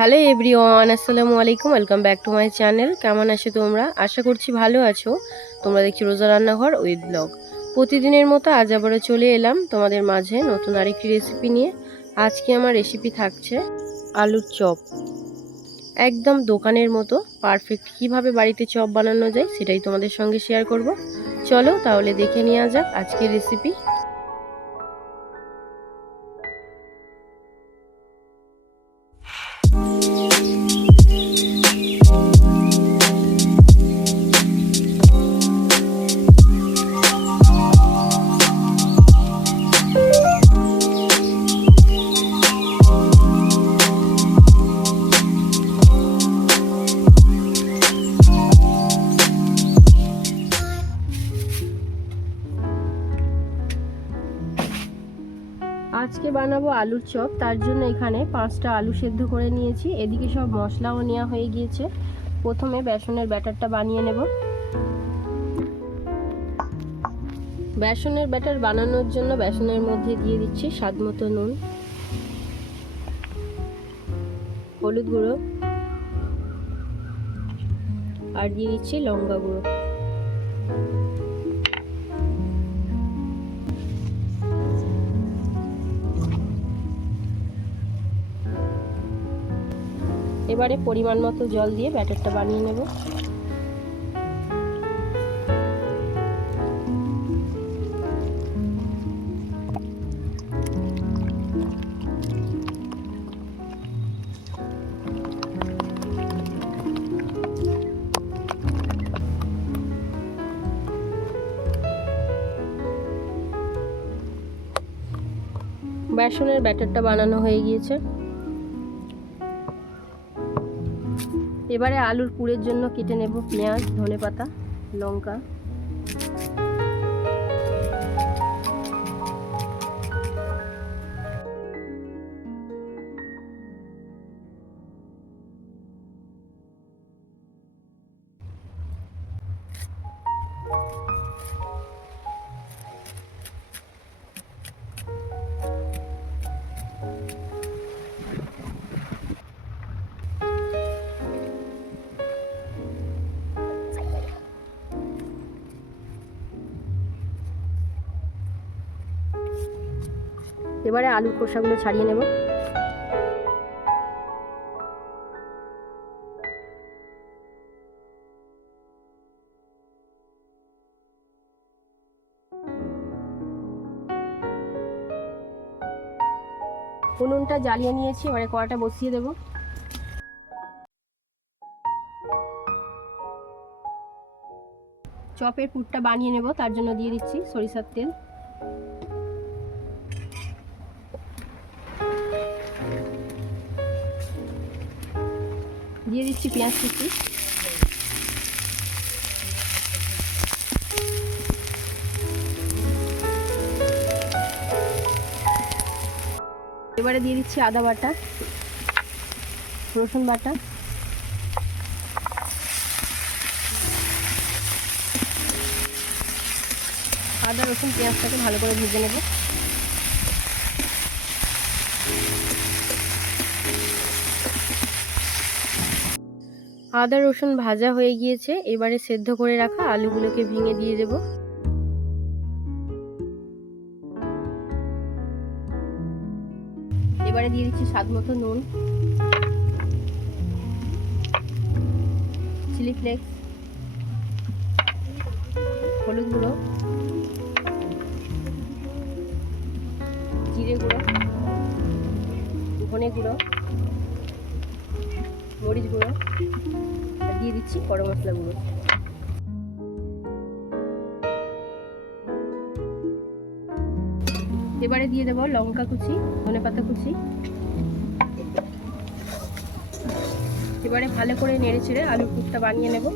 Hello everyone, আসসালামু আলাইকুম। Welcome back to my channel. কেমন আছো তোমরা? আশা করছি ভালো আছো। তোমরা দেখছি রোজা রান্নাঘর উইথ ব্লগ। প্রতিদিনের মতো আজ আবারও চলে এলাম তোমাদের মাঝে নতুন আরেকটি রেসিপি নিয়ে। আজকে আমার রেসিপি থাকছে আলুর চপ। একদম দোকানের মতো পারফেক্ট কিভাবে বাড়িতে চপ বানানো যায় সেটাই তোমাদের সঙ্গে শেয়ার করব। চলো তাহলে দেখে নেওয়া যাক আজকের রেসিপি। আজকে বানাবো আলুর চপ। তার জন্য এখানে 5টা আলু সেদ্ধ করে নিয়েছি। এদিকে সব মশলাও নেওয়া হয়ে গিয়েছে। প্রথমে বেসনের ব্যাটারটা বানিয়ে নেব। বেসনের ব্যাটার বানানোর জন্য বেসনের মধ্যে দিয়ে দিচ্ছি স্বাদমতো নুন, হলুদ গুঁড়ো আর দিয়ে দিচ্ছি লঙ্কা গুঁড়ো। এবারে পরিমাণ মতো জল দিয়ে ব্যাটারটা বানিয়ে নেব। বেসনের ব্যাটারটা বানানো হয়ে গিয়েছে। এবারে আলুর পুরের জন্য কেটে নেব পেঁয়াজ, ধনেপাতা, লঙ্কা। এবারে আলুর খোসাগুলো ছাড়িয়ে নেব। উনুনটা জ্বালিয়ে নিয়েছি, এবারে কড়াটা বসিয়ে দেব। চপের পুরটা বানিয়ে নেব, তার জন্য দিয়ে দিচ্ছি সরিষার তেল, দিয়ে দিচ্ছি পেঁয়াজ কুচি, এবারে দিয়ে দিচ্ছি আদা বাটা, রসুন বাটা, আদা রসুন পেঁয়াজটাকে ভালো করে ভেজে নেব। আদা রসুন ভাজা হয়ে গিয়েছে। এবারে সেদ্ধ করে রাখা আলুগুলোকে ভেঙে দিয়ে দেব। এবারে দিয়ে দিচ্ছি স্বাদ মতো নুন, চিলি ফ্লেক্স, হলুদ গুঁড়ো, জিরে গুঁড়ো, ধনে গুঁড়ো, মরিচ গুঁড়ো আর দিয়ে দিচ্ছি গরম মশলা গুঁড়ো। এবারে দিয়ে দেবো লঙ্কা কুচি, ধনেপাতা কুচি। এবারে ভালো করে নেড়ে চেড়ে আলুর পুরটা বানিয়ে নেব।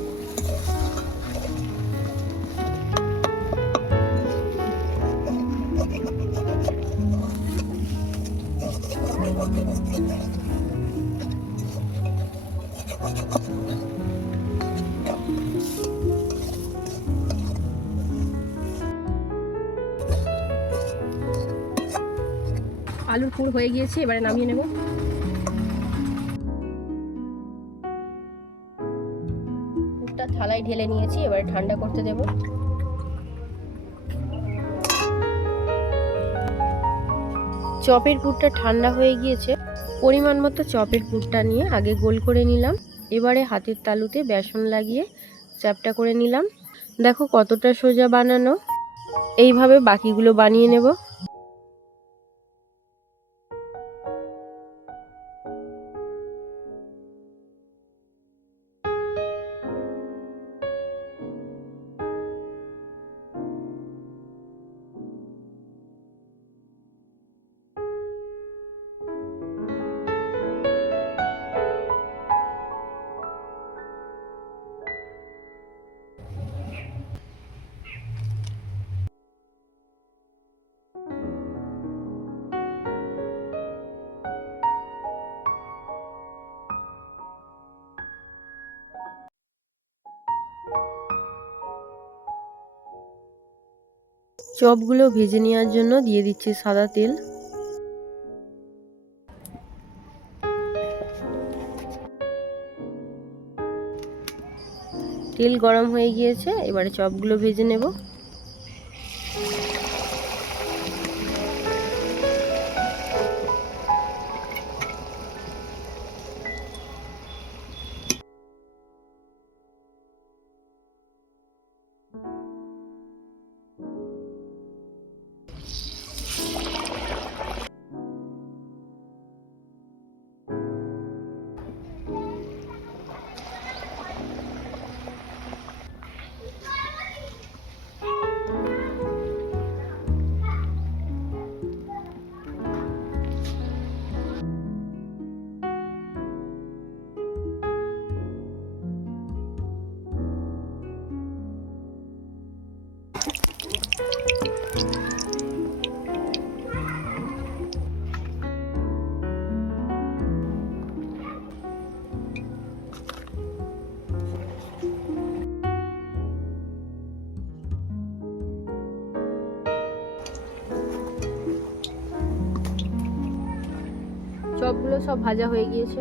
আলুর পুর হয়ে গিয়েছে, এবারে নামিয়ে নেব। পুরটা থালায় ঢেলে নিয়েছি, এবারে ঠান্ডা করতে দেব। চপের পুরটা ঠান্ডা হয়ে গিয়েছে। পরিমাণ মতো চপের পুরটা নিয়ে আগে গোল করে নিলাম। এবারে হাতের তালুতে বেসন লাগিয়ে চ্যাপটা করে নিলাম। দেখো কতটা সোজা বানানো। এইভাবে বাকিগুলো বানিয়ে নেব। চপগুলো ভেজে নেওয়ার জন্য দিয়ে দিচ্ছি সাদা তেল। তেল গরম হয়ে গিয়েছে, এবারে চপগুলো ভেজে নেব। চপগুলো সব ভাজা হয়ে গিয়েছে।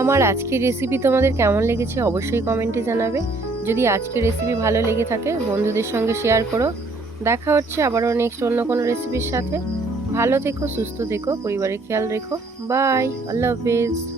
আমার আজকের রেসিপি তোমাদের কেমন লেগেছে অবশ্যই কমেন্টে জানাবে। যদি আজকের রেসিপি ভালো লেগে থাকে বন্ধুদের সঙ্গে শেয়ার করো। দেখা হচ্ছে আবারও নেক্সট অন্য কোনো রেসিপির সাথে। ভালো থেকো, সুস্থ থেকো, পরিবারের খেয়াল রেখো। বাই, আল্লাহ হাফেজ।